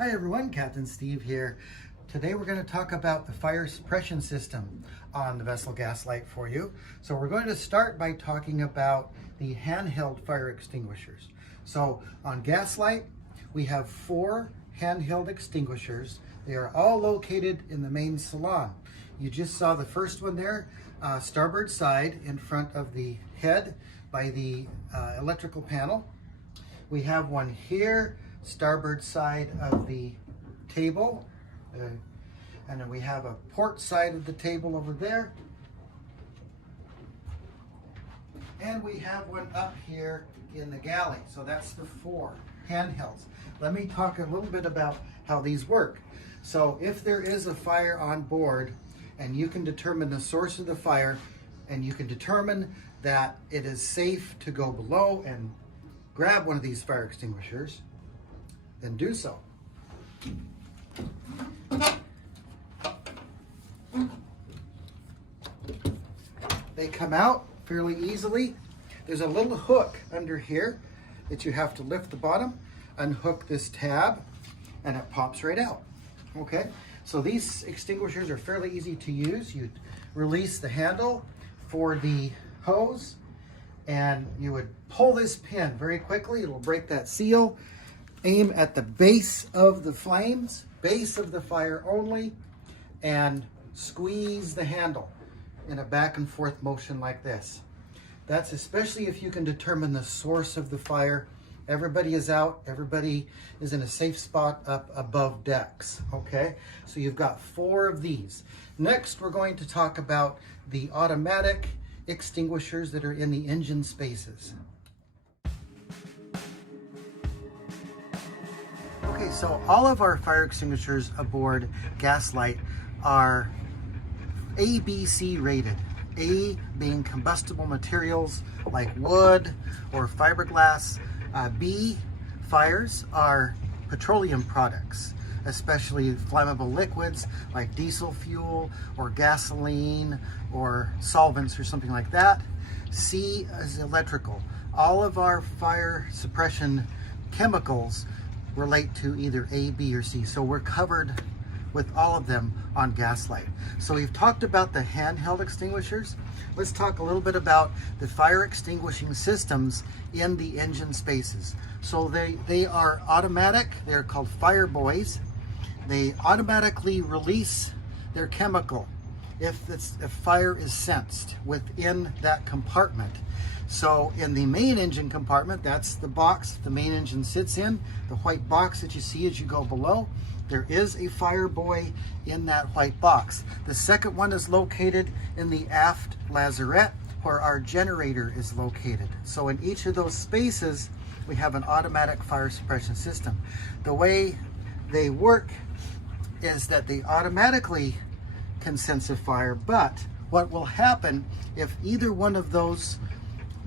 Hi everyone, Captain Steve here. Today we're going to talk about the fire suppression system on the vessel Gaslight for you. So we're going to start by talking about the handheld fire extinguishers. So on Gaslight, we have 4 handheld extinguishers. They are all located in the main salon. You just saw the first one there, starboard side in front of the head by the electrical panel. We have one here, starboard side of the table, and then we have a port side of the table over there, and we have one up here in the galley. So that's the 4 handhelds. Let me talk a little bit about how these work. So if there is a fire on board and you can determine the source of the fire and you can determine that it is safe to go below and grab one of these fire extinguishers, then do so. They come out fairly easily. There's a little hook under here that you have to lift the bottom, unhook this tab, and it pops right out. Okay, so these extinguishers are fairly easy to use. You release the handle for the hose and you would pull this pin very quickly. It'll break that seal. Aim at the base of the flames, base of the fire only, and squeeze the handle in a back and forth motion like this. That's especially if you can determine the source of the fire. Everybody is out, everybody is in a safe spot up above decks, okay? So you've got 4 of these. Next, we're going to talk about the automatic extinguishers that are in the engine spaces. Okay, so all of our fire extinguishers aboard Gaslight are ABC rated. A being combustible materials like wood or fiberglass. B, fires are petroleum products, especially flammable liquids like diesel fuel or gasoline or solvents or something like that. C is electrical. All of our fire suppression chemicals relate to either A, B, or C. So we're covered with all of them on Gaslight. So we've talked about the handheld extinguishers. Let's talk a little bit about the fire extinguishing systems in the engine spaces. So they are automatic. They're called fire buoys. They automatically release their chemical if fire is sensed within that compartment. So in the main engine compartment, that's the box the main engine sits in, the white box that you see as you go below, there is a fire buoy in that white box. The second one is located in the aft lazarette where our generator is located. So in each of those spaces, we have an automatic fire suppression system. The way they work is that they automatically can sense a fire, but what will happen if either one of those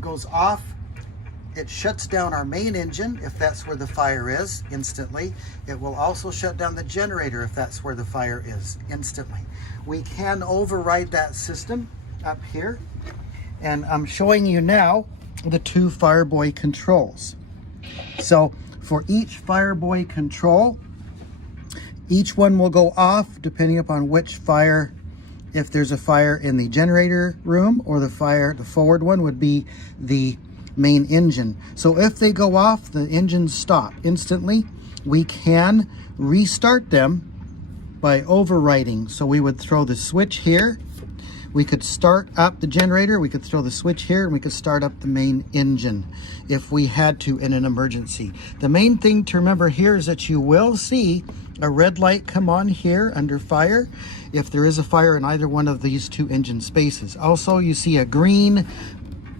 goes off, it shuts down our main engine if that's where the fire is instantly. It will also shut down the generator if that's where the fire is instantly. We can override that system up here, and I'm showing you now the 2 fire buoy controls. So for each fire buoy control, each one will go off depending upon which fire. If there's a fire in the generator room, or the forward one would be the main engine. So if they go off, the engines stop instantly. We can restart them by overriding. So we would throw the switch here. We could start up the generator, we could throw the switch here, and we could start up the main engine if we had to in an emergency. The main thing to remember here is that you will see a red light come on here under fire if there is a fire in either one of these 2 engine spaces. Also, you see a green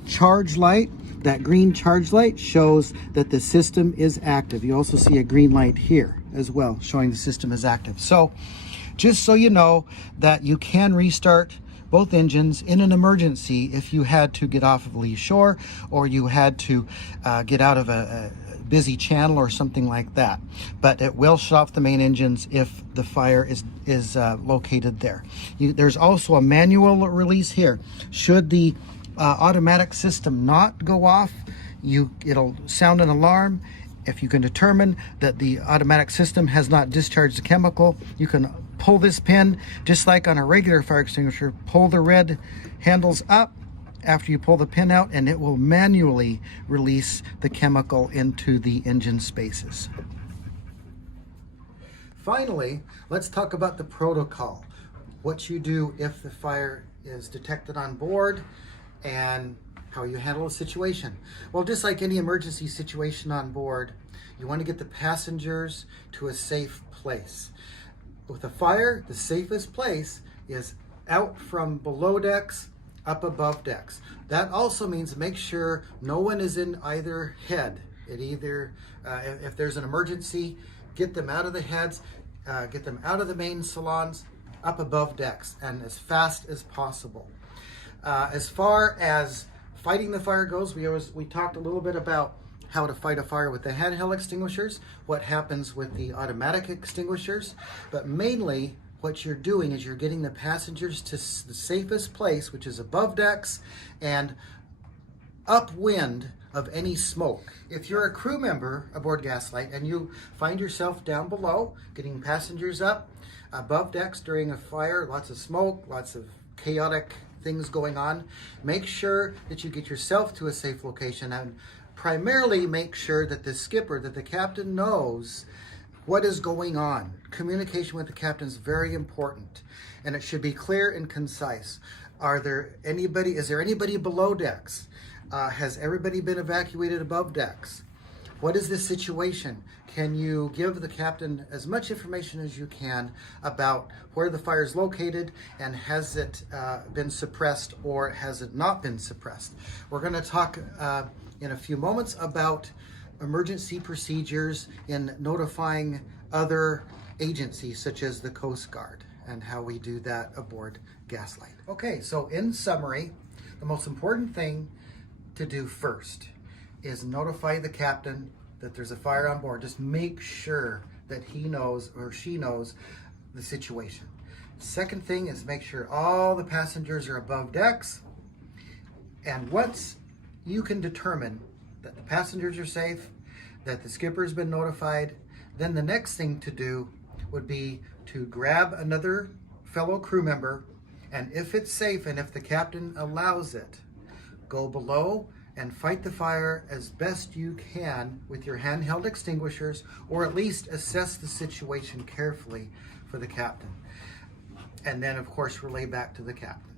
charge light. That green charge light shows that the system is active. You also see a green light here as well showing the system is active. So just so you know that you can restart both engines in an emergency if you had to get off of lee shore or you had to get out of a busy channel or something like that. But it will shut off the main engines if the fire is located there. There's also a manual release here. Should the automatic system not go off, it'll sound an alarm If you can determine that the automatic system has not discharged the chemical, you can pull this pin just like on a regular fire extinguisher. Pull the red handles up after you pull the pin out, and it will manually release the chemical into the engine spaces. Finally, let's talk about the protocol. What you do if the fire is detected on board and how you handle a situation. Well, just like any emergency situation on board, you want to get the passengers to a safe place. With a fire, the safest place is out from below decks, up above decks. That also means make sure no one is in either head. If there's an emergency, get them out of the heads, get them out of the main salons, up above decks, and as fast as possible. As far as fighting the fire goes, we talked a little bit about how to fight a fire with the handheld extinguishers, what happens with the automatic extinguishers, but mainly what you're doing is you're getting the passengers to the safest place, which is above decks and upwind of any smoke. If you're a crew member aboard Gaslight and you find yourself down below, getting passengers up above decks during a fire, lots of smoke, lots of chaotic things going on, make sure that you get yourself to a safe location, and primarily make sure that the skipper, that the captain knows what is going on. Communication with the captain is very important, and it should be clear and concise. Is there anybody below decks? Has everybody been evacuated above decks? What is the situation? Can you give the captain as much information as you can about where the fire is located, and has it been suppressed or has it not been suppressed? We're going to talk in a few moments about emergency procedures in notifying other agencies such as the Coast Guard and how we do that aboard Gaslight. Okay, so in summary, the most important thing to do first is notify the captain that there's a fire on board. Just make sure that he knows or she knows the situation. Second thing is make sure all the passengers are above decks. And once you can determine that the passengers are safe, that the skipper's been notified, then the next thing to do would be to grab another fellow crew member, and if it's safe and if the captain allows it, go below and fight the fire as best you can with your handheld extinguishers, or at least assess the situation carefully for the captain. And then, of course, relay back to the captain.